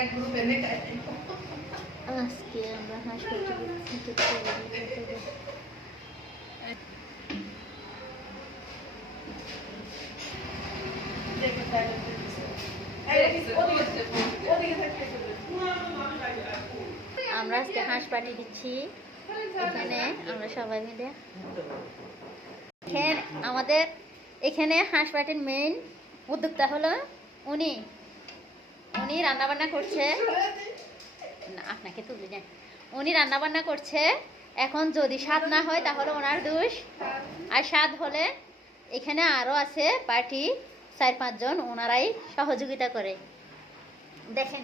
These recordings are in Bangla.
আজকে আমরা হাসপাতালে আমরা আজকে হাঁস পাটি দিচ্ছি এখানে আমরা সবাই মিলে। আমাদের এখানে হাঁস পাটির মেইন উদ্যোক্তা হলো উনি রান্নাবান্না করছে। না আপনাকে তুলি না, উনি রান্নাবান্না করছে। এখন যদি স্বাদ না হয় তাহলে ওনার দোষ, আর স্বাদ হলে এখানে আরও আছে পার্টি 4-5 জন, ওনারাই সহযোগিতা করে। দেখেন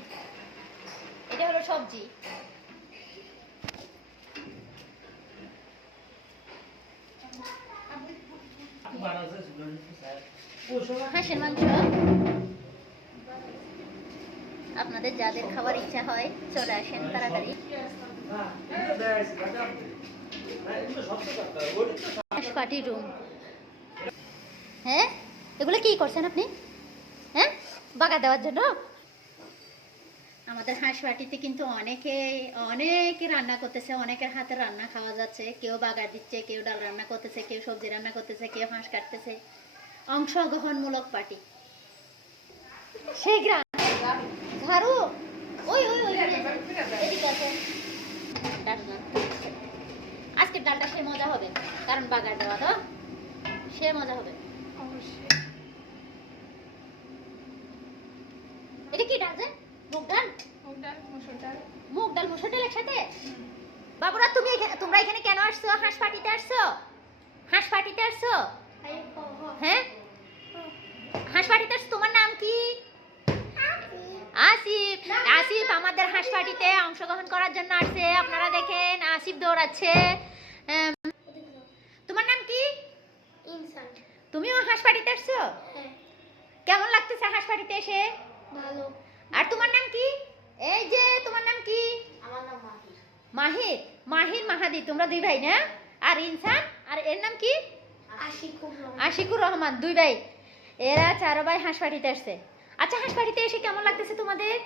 এটা হলো সবজি, হাঁসের মাংস। আপনাদের যাদের খাবার ইচ্ছা হয় চলে আসেন তাড়াতাড়ি। হাঁস পাটি রুম। হ্যাঁ, এগুলো কি করছেন আপনি? হ্যাঁ, বাগা দেওয়ার জন্য। আমাদের হাঁস পাটিতে কিন্তু অনেকে রান্না করতেছে, অনেকের হাতে রান্না খাওয়া যাচ্ছে। কেউ বাগার দিচ্ছে, কেউ ডাল রান্না করতেছে, কেউ সবজি রান্না করতেছে, কেউ হাঁস কাটতেছে। অংশগ্রহণমূলক পার্টি। সেই গ্রাম ঝাড়ু ওই এদিকে আছে। আজকের ডালটা সে মজা হবে, কারণ বাগার দেওয়া তো সে মজা হবে। এটা কি ডাল? যে মুগ ডাল, মুগ ডাল মসুর ডাল একসাথে। বাবুরা তোমরা এখানে কেন আসছো? হাঁস পার্টিতে আসছো? হাঁস পার্টিতে আসছো? হ্যাঁ, হাঁস পার্টিতে আসছো। তোমার নাম কি? আসিফ। আসিফ আমাদের হাঁস পার্টিতে অংশগ্রহণ করার জন্য আসছে। আপনারা দেখেন আসিফ দৌড়াচ্ছে। তোমার নাম কি? ইনসান। তুমিও হাঁস পার্টিতে আসছো? কেমন লাগতেছে হাঁস পার্টিতে এসে? ভালো। আর তোমার নাম কি? এই যে তোমার নাম কি? আমার নাম মাহির। মাহির, মাহির মাহাদি। তোমরা 2 ভাই না? আর ইনসান, আর এর নাম কি? আশিকুর রহমান। 2 ভাই, এরা 4 ভাই হাঁস পার্টিতে আসছে। আচ্ছা, হাঁস পার্টিতে এসে কেমন লাগতেছে তোমাদের?